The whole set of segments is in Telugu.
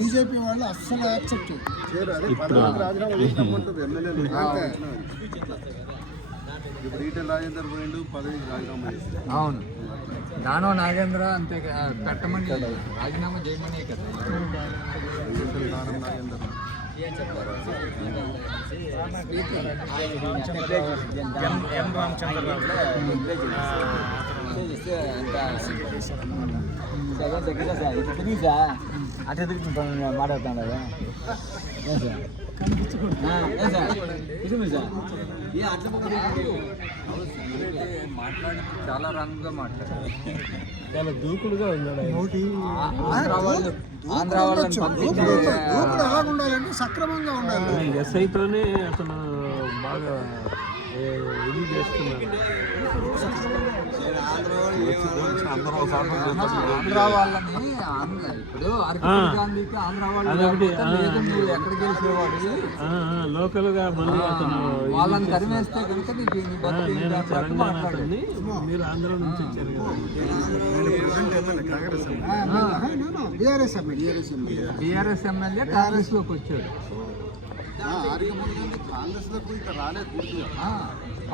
బీజేపీ వాళ్ళు అస్సలు యాక్సెప్ట్ ఇప్పుడు ఈటెల రాజేందర్ పోయిండు, పదవికి రాజీనామా చేశారు. అవును, దానో నాగేంద్ర అంతే పెట్టమని రాజీనామా చేయమనే కదా. ఈటెల నాగేందర్ అట్లా తిరుగుతుంటాను మాట్లాడుతాను మాట్లాడి చాలా రంగుగా మాట్లాడారు, చాలా దూకుడుగా ఉన్నాడు. ఆంధ్ర వాళ్ళని ఎలా ఉండాలంటే సక్రమంగా ఉండాలి. ఎస్ఐతోనే అతను బాగా ఇది చేస్తున్నాడు. ఆంధ్ర వాళ్ళని ఇప్పుడు గాంధీకి ఆంధ్ర వాళ్ళు ఎక్కడ గెలిచేవాడు, లోకల్ గా మళ్ళీ అతను వాళ్ళని తరిమేస్తే కనుక మాట్లాడండి. మీరు ఆంధ్ర నుంచి వచ్చారు కదా. బీఆర్ఎస్ ఎమ్మెల్యే కాంగ్రెస్ లోకి వచ్చాడు. కాంగ్రెస్ లోకి ఇంకా రాలేదు,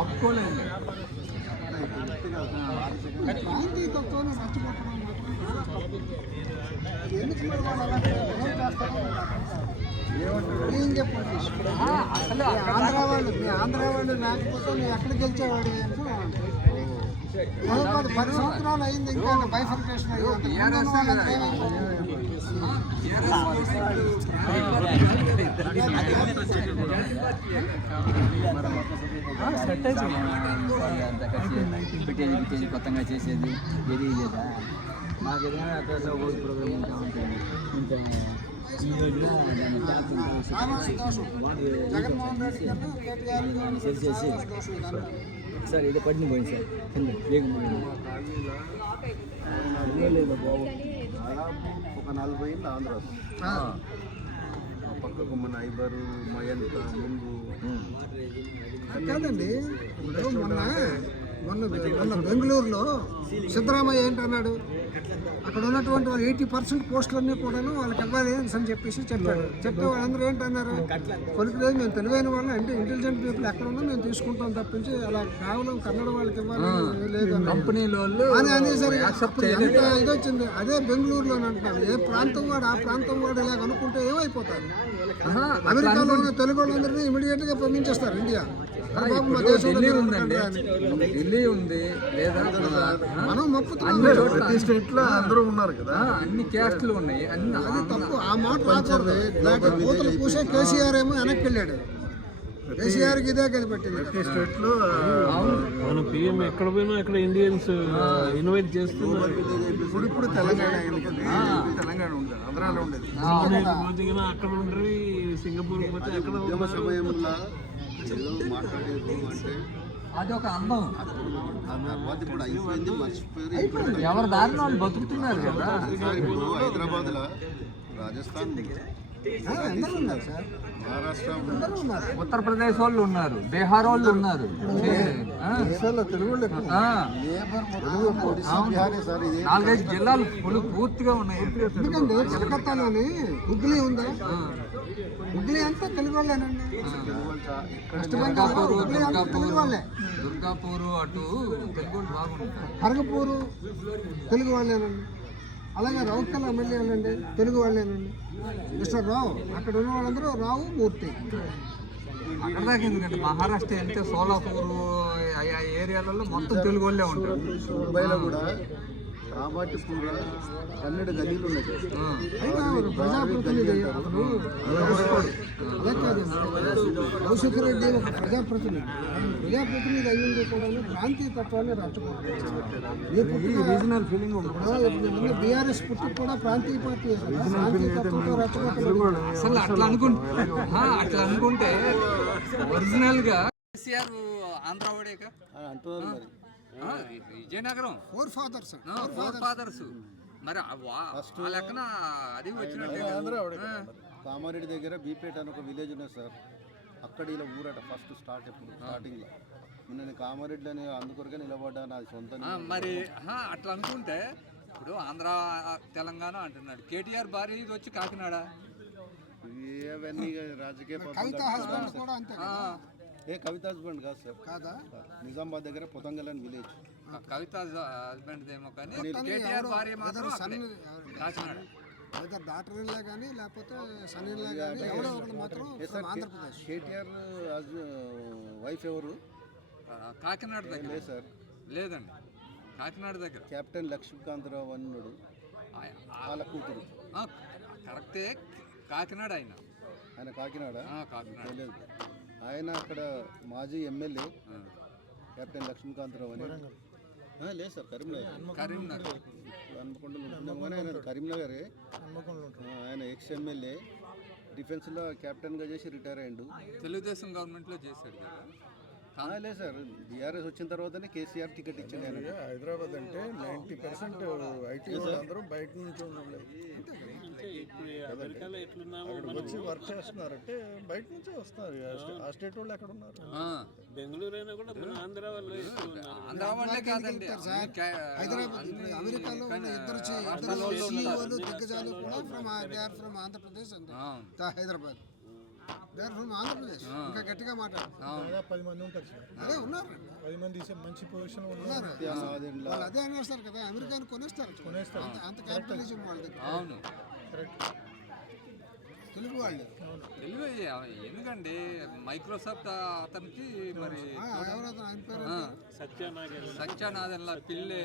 ఒప్పుకోలేదు. ఆంధ్ర వాళ్ళు లేకపోతే నువ్వు ఎక్కడ గెలిచేవాడు అంటే 10 సంవత్సరాలు అయింది, ఇంకా బైఫర్కేషన్ అయ్యింది. కొత్తగా చేసేది ఏది లేదా మాకు ఏదైనా అక్కడ ప్రోగ్రామ్ ఉంటా ఉంటుంది. ఇంకా చేసేసి సార్ ఇది పడిన పోయింది సార్, వేగం పోయింది. ఒక 40 ఏళ్ళు ఆంధ్ర పక్కకు మన ఐబరు మయంత ముందు కాదండి. ఇప్పుడు మొన్న బెంగళూరులో సిద్ధరామయ్య ఏంటన్నాడు, అక్కడ ఉన్నటువంటి 80% పోస్టులన్నీ కూడాను వాళ్ళకి ఇవ్వాలి అని చెప్పేసి చెప్పాడు. చెప్తే వాళ్ళందరూ ఏంటన్నారు, కొనుక్కలేదు మేము తెలివైన వాళ్ళు అంటే ఇంటెలిజెంట్ పీపుల్ ఎక్కడ ఉన్నా మేము తీసుకుంటాం తప్పించి అలా కేవలం కన్నడ వాళ్ళకి ఇవ్వాలి లేదు అని అనేసరికి అప్పుడు ఎంత ఇది వచ్చింది. అదే బెంగళూరులో అంటున్నారు, ఏ ప్రాంతం వాడు ఆ ప్రాంతం వాడు ఇలా అనుకుంటే ఏమైపోతారు. అమెరికాలో ఉన్న తెలుగు వాళ్ళందరినీ ఇమీడియట్ గా పంపించేస్తారు ఇండియా. ఢిల్లీ ఉందండి, ఢిల్లీ ఉంది లేదా మనం మొక్కుతున్నాం. ప్రతి స్టేట్ లో అందరూ ఉన్నారు కదా, అన్ని క్యాస్ట్లు ఉన్నాయి. అన్ని అది తప్పు, ఆ మాట రాకూడదు. కూతురు పూసే కేసీఆర్ ఏమో వెనక్కి వెళ్ళాడు. కేసీఆర్కి ఇదే కదా పెట్టింది. ప్రతి స్టేట్ లో మన పిఎం ఎక్కడ పోయినా అక్కడ ఇండియన్స్ ఇన్వైట్ చేస్తున్నారు. ఇప్పుడు తెలంగాణ తెలంగాణ ఉండదు, ఆంధ్రాలో ఉండేది. అక్కడ ఉండరు, సింగపూర్ పోతే అక్కడ ఉద్యమ సమయంలో మాట్లాడేది అంటే అది ఒక అందం. ఇప్పుడు అయిపోయింది, మర్చిపోయారు. ఎవరి దారిలో వాళ్ళు బతుకుతున్నారు కదా. ఇప్పుడు హైదరాబాద్ లో, రాజస్థాన్, మహారాష్ట్ర, ఉత్తరప్రదేశ్ వాళ్ళు ఉన్నారు, బీహార్ వాళ్ళు ఉన్నారు, నాలుగైదు జిల్లాలు పూర్తిగా ఉన్నాయి. ఎందుకంటే కలకత్తాలోని హుగ్లీ ఉందా, హుగ్లీ అంతా తెలుగు వాళ్ళేనండి. దుర్గాపూర్ అటు తెలుగు బాగుంటుంది. కరగపూరు తెలుగు వాళ్ళేనండి. అలాగే రౌకల్ ఎమ్మెల్యే వాళ్ళండి తెలుగు వాళ్ళేనండి. మిస్టర్ రావు, అక్కడ ఉన్న వాళ్ళందరూ రావు మూర్తి. అక్కడ దాకా ఎందుకంటే మహారాష్ట్ర అంటే సోలాపూర్ ఆ ఏరియాలలో మొత్తం తెలుగు వాళ్ళే ఉంటారు. ముంబైలో కూడా కామాటిపూర్ 12 గలీలు ఉన్నాయి. ప్రజాప్రతినిధి అతను అదే కాదండి, కౌశిక్ రెడ్డి ఒక ప్రజాప్రతినిధి అయ్యింది కూడా ప్రాంతీయ తత్వాన్ని రీజనల్ ఫీలింగ్ ఉంటుంది. బీఆర్ఎస్ పుట్టి కూడా ప్రాంతీయ పార్టీ ప్రాంతీయ తత్వంతో రెచ్చగొట్టడం. అసలు అట్లా అనుకుంటే ఒరిజినల్ గా కేసీఆర్ ఆంధ్ర వాడేగా విజయనగరం ఫోర్ ఫాదర్స్ మరి లెక్కన అది వచ్చినట్టే. కామారెడ్డి దగ్గర బీపేట అని ఒక విలేజ్ ఉన్నది సార్, అక్కడ ఇలా ఊరట ఫస్ట్ స్టార్ట్. ఎప్పుడు స్టార్టింగ్లో నేను కామారెడ్డిలో అందుకొరకే నిలబడ్డా, నాది సొంత. మరి అట్లా అనుకుంటే ఇప్పుడు ఆంధ్ర తెలంగాణ అంటున్నాడు. కేటీఆర్ భార్య ఇది వచ్చి కాకినాడ. ఇవన్నీ రాజకీయ కవిత హస్బెండ్ కూడా అంతే కదా? కవిత హస్బెండ్ కాదు సార్, కాదా? నిజామాబాద్ దగ్గర పొతంగల్ అని విలేజ్. కవిత హస్బెండ్ ఏమో కానీ కేటీఆర్ భార్య మాత్రం అక్కడే, కాకినాడ. లేదా డాక్టర్ ఇన్లా కానీ లేకపోతే సన్ ఇన్లా కానీ ఎవరో ఒకటి మాత్రం from ఆంధ్రప్రదేశ్. కేటీఆర్ వైఫ్ ఎవరు? కాకినాడ దగ్గర లేదు సార్, లేదండి, కాకినాడ దగ్గర. కెప్టెన్ లక్ష్మీకాంతరావు అన్నాడు, వాళ్ళ కూతురు. కరెక్టే, కాకినాడ ఆయన. ఆయన కాకినాడ కాకినాడ. తెలియదు. ఆయన అక్కడ మాజీ ఎమ్మెల్యే కెప్టెన్ లక్ష్మీకాంతరావు అని. లేదు సార్, కరీంనగర్ హన్మకొండలో ఉంటున్నాం కానీ ఆయన కరీంనగరే. ఆయన ఎక్స్ ఎమ్మెల్యే, డిఫెన్స్లో కెప్టెన్గా చేసి రిటైర్ అయ్యిండు. తెలుగుదేశం గవర్నమెంట్లో చేశాడు కదా. లేదు సార్, బీఆర్ఎస్ వచ్చిన తర్వాతనే కేసీఆర్ టికెట్ ఇచ్చాడు ఆయన. హైదరాబాద్ అంటే 90% ఐటీ అందరూ బయట నుంచి ఉండలేదు. అక్కడికి వచ్చి వర్క్ చేస్తున్నారంటే బయట నుంచే వస్తారు. ఆ స్టేట్ వాళ్ళు ఎక్కడ ఉన్నారు? బెంగళూరు అయినా కూడా మన ఆంధ్ర వాళ్ళు ఆంధ్ర వాళ్ళే కాదండి, హైదరాబాద్ ఇప్పుడు అమెరికాలో ఉన్న ఇద్దరు CEOలు దిగ్గజాలు కూడా from Andhra Pradesh and Hyderabad. They are from Andhra Pradesh. ఇంకా గట్టిగా మాట్లాడు. 10 మంది ఉంటారు సార్. అదే ఉన్నారు, 10 మంది మంచి పొజిషన్ ఉన్నారు. వాళ్ళు అదే అనేస్తారు కదా, అమెరికాని కొనేస్తారు. అంత క్యాపిటలిజం వాళ్ళది. అవును, తెలుగు వాళ్ళు. తెలుగు ఎందుకండి, మైక్రోసాఫ్ట్ అతనికి మరి ఎవరైతే ఆయన పేరు సత్యనాదెల్ల పిల్లే,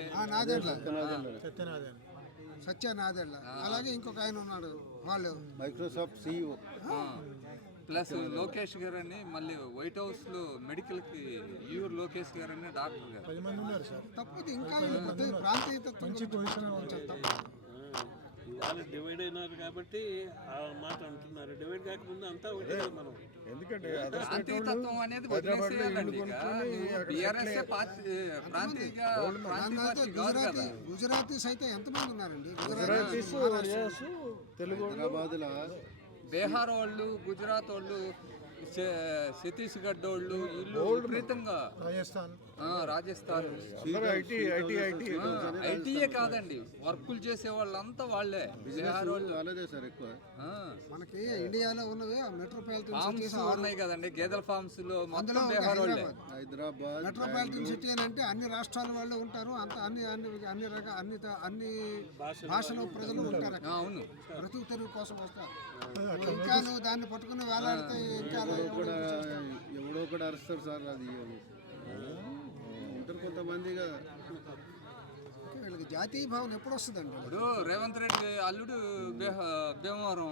సత్యనాదెళ్ళ. అలాగే ఇంకొక ఆయన ఉన్నాడు, వాళ్ళు మైక్రోసాఫ్ట్ CEO. ప్లస్ లోకేష్ గారు అని, మళ్ళీ వైట్ హౌస్ లో మెడికల్ కి లోకేష్ గారు అని డాక్టర్ గారు. 10 మంది ఉన్నారు సార్. తప్పది. ఇంకా ప్రాంతీయతత్వం మంచి పొజిషన్ వాళ్ళు డివైడ్ అయినారు కాబట్టి ఆ మాట అంటున్నారు. డివైడ్ కాకముందు అంతా ఒకటే మనం. ఎందుకంటే ప్రాంతీయతత్వం అనేది వదిలేసేయాలండి. గుజరాతీస్ అయితే ఎంతమంది ఉన్నారండి? తెలుగు హైదరాబాద్లో బీహార్ వాళ్ళు, గుజరాత్ వాళ్ళు, ఛత్తీస్గఢ్ వాళ్ళు, వీళ్ళు విపరీతంగా, రాజస్థాన్ ఐటీయే కాదండి, వర్కులు చేసే వాళ్ళంతా వాళ్ళే. బీహార్ వాళ్ళు వాళ్ళదే సార్ ఎక్కువ. మనకి ఇండియాలో ఉన్నవి మెట్రోపాలిటన్ ఫార్మ్స్ ఉన్నాయి కదండి, గేదెల ఫార్మ్స్ లో మొత్తం బీహార్ వాళ్ళే. హైదరాబాద్ మెట్రోపాలిటన్ సిటీ అని అంటే అన్ని రాష్ట్రాల వాళ్ళు ఉంటారు. అంత అన్ని అన్ని రకాల అన్ని భాషలో ప్రజలు ఉంటారు. అవును, బ్రతుకు తెరువు కోసం వస్తారు. ఇంకా నువ్వు దాన్ని పట్టుకుని వేలాడితే ఇంకా ఎవడో కూడా అరుస్తారు సార్. అది ఉంటారు కొంతమందిగా. వీళ్ళకి జాతీయ భావన ఎప్పుడు వస్తుందండి? ఇప్పుడు రేవంత్ రెడ్డి అల్లుడు భీమవరం.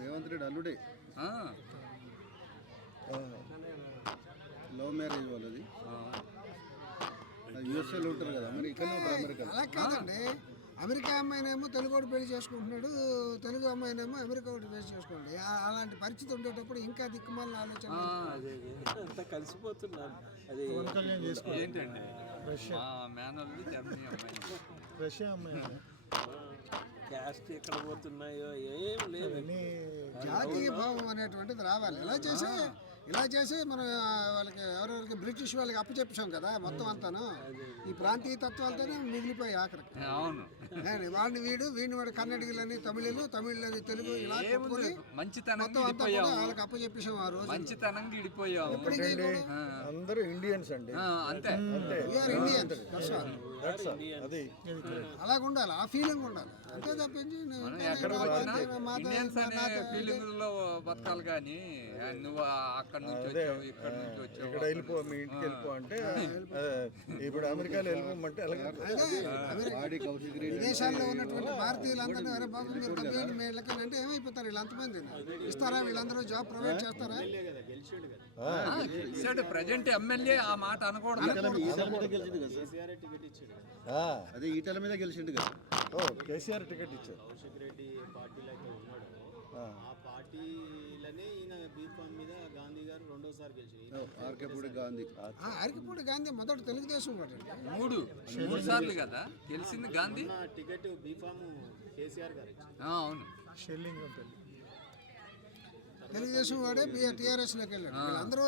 రేవంత్ రెడ్డి అల్లుడే. లవ్ మ్యారేజ్ వాళ్ళది. యూఎస్ఏలో ఉంటారు కదా, మరి ఇక్కడ అమెరికా. అలా కాదండి, అమెరికా అమ్మాయినేమో తెలుగు వాడు పెళ్లి చేసుకుంటున్నాడు, తెలుగు అమ్మాయినేమో అమెరికా వాడు పెళ్లి చేసుకోండి. అలాంటి పరిస్థితి ఉండేటప్పుడు ఇంకా దిక్కుమాలిన ఆలోచన. అంతా కలిసిపోతున్నారు. అది ఏంటండి, మేనల్ని జర్మనీ అమ్మాయి, రష్యా అమ్మాయి. క్యాస్ట్ ఎక్కడ పోతున్నాయో ఏం లేదు. జాతీయ భావం అనేటువంటిది రావాలి. ఇలా చేసి మనం వాళ్ళకి ఎవరెవరికి బ్రిటిష్ వాళ్ళకి అప్పచెప్పాం కదా మొత్తం అంతాను. ఈ ప్రాంతీయ తత్వాలతోనే మిగిలిపోయి ఆఖరికి. అవును, వీడిని వాడు కన్నడిగులని, తమిళని, తెలుగు ఇలా మంచితనం మొత్తం అంతా కూడా వాళ్ళకి అప్పచెప్పాం ఆ రోజు. మంచితనంగా ఇడిపోయాము. అందరూ ఇండియన్స్ అండి, అంతే. అలాగ ఉండాలి, ఆ ఫీలింగ్ ఉండాలి. అంతే తప్పించి ఇండియన్స్ అనే ఫీలింగ్ లో బతకాలి. కానీ నువ్వు అక్కడ నుంచి వచ్చావు, ఇక్కడ నుంచి వచ్చావు, ఇక్కడ వెళ్ళిపో, మీ ఇంటికి వెళ్ళిపో అంటే ఇప్పుడు అమెరికాలో వెళ్ళిపోమంటే విదేశాల్లో ఉన్నటువంటి భారతీయులందరినీ అరే బాబు మీరు కంపెనీ మేళ్ళకి అంటే ఏమైపోతారు? వీళ్ళంతమంది ఇస్తారా? వీళ్ళందరూ జాబ్ ప్రొవైడ్ చేస్తారా? ప్రజెంట్ ఎమ్మెల్యే ఆ మాట అనకూడదు. అదే ఈటల మీద గెలిచిండు కదా. కేసీఆర్ టికెట్ ఇచ్చారు. కౌశిక్ రెడ్డి పార్టీలోకి ఉన్నాడు. ఆ పార్టీలనే ఈయన బీఫామ్ మీద గాంధీ గారు రెండోసారి గెలిచారు. ఆర్కిపూడి గాంధీ మొదట తెలుగుదేశం మూడు సార్లు కదా గెలిచింది గాంధీ. టికెట్ బీఫామ్ కేసీఆర్ గారు ఇచ్చారు. అవును, షెల్లింగ్ ఉంటుంది. తెలుగుదేశం వాడే టీఆర్ఎస్లోకి వెళ్ళాడు. వీళ్ళందరూ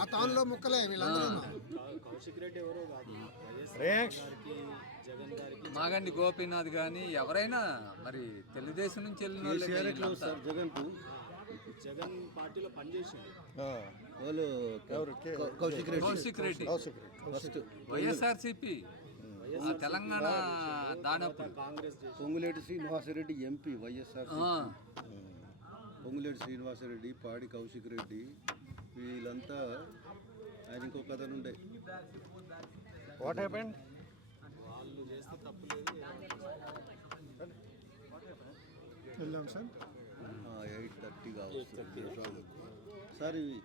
ఆ తానులో ముక్కలే వీళ్ళందరూ. కౌశిక్ రెడ్డి ఎవరో కాదు, జగన్ గారికి మాగండి గోపీనాథ్ కానీ ఎవరైనా మరి తెలుగుదేశం నుంచి వెళ్ళిన వాళ్ళే కేసీఆర్ ఎట్లా వీళ్ళంతా. సార్ జగన్కు జగన్ పార్టీలో పనిచేసింది. వాళ్ళు కౌశిక్ రెడ్డి కౌశిక్ రెడ్డి ఫస్ట్ వైఎస్ఆర్సీపీ ఆ తెలంగాణ దానప్పుడు కాంగ్రెస్ పొంగులేటి శ్రీనివాసరెడ్డి ఎంపీ వైఎస్ఆర్ పొంగులేటి శ్రీనివాసరెడ్డి, పాడి కౌశిక్ రెడ్డి వీళ్ళంతా ఆయన ఇంకో కథ ఉండే. What happened? వాళ్ళు చేస్తే తప్పు లేదు. వెళ్ళాం సార్. 8:30 కావచ్చు సార్. ఇవి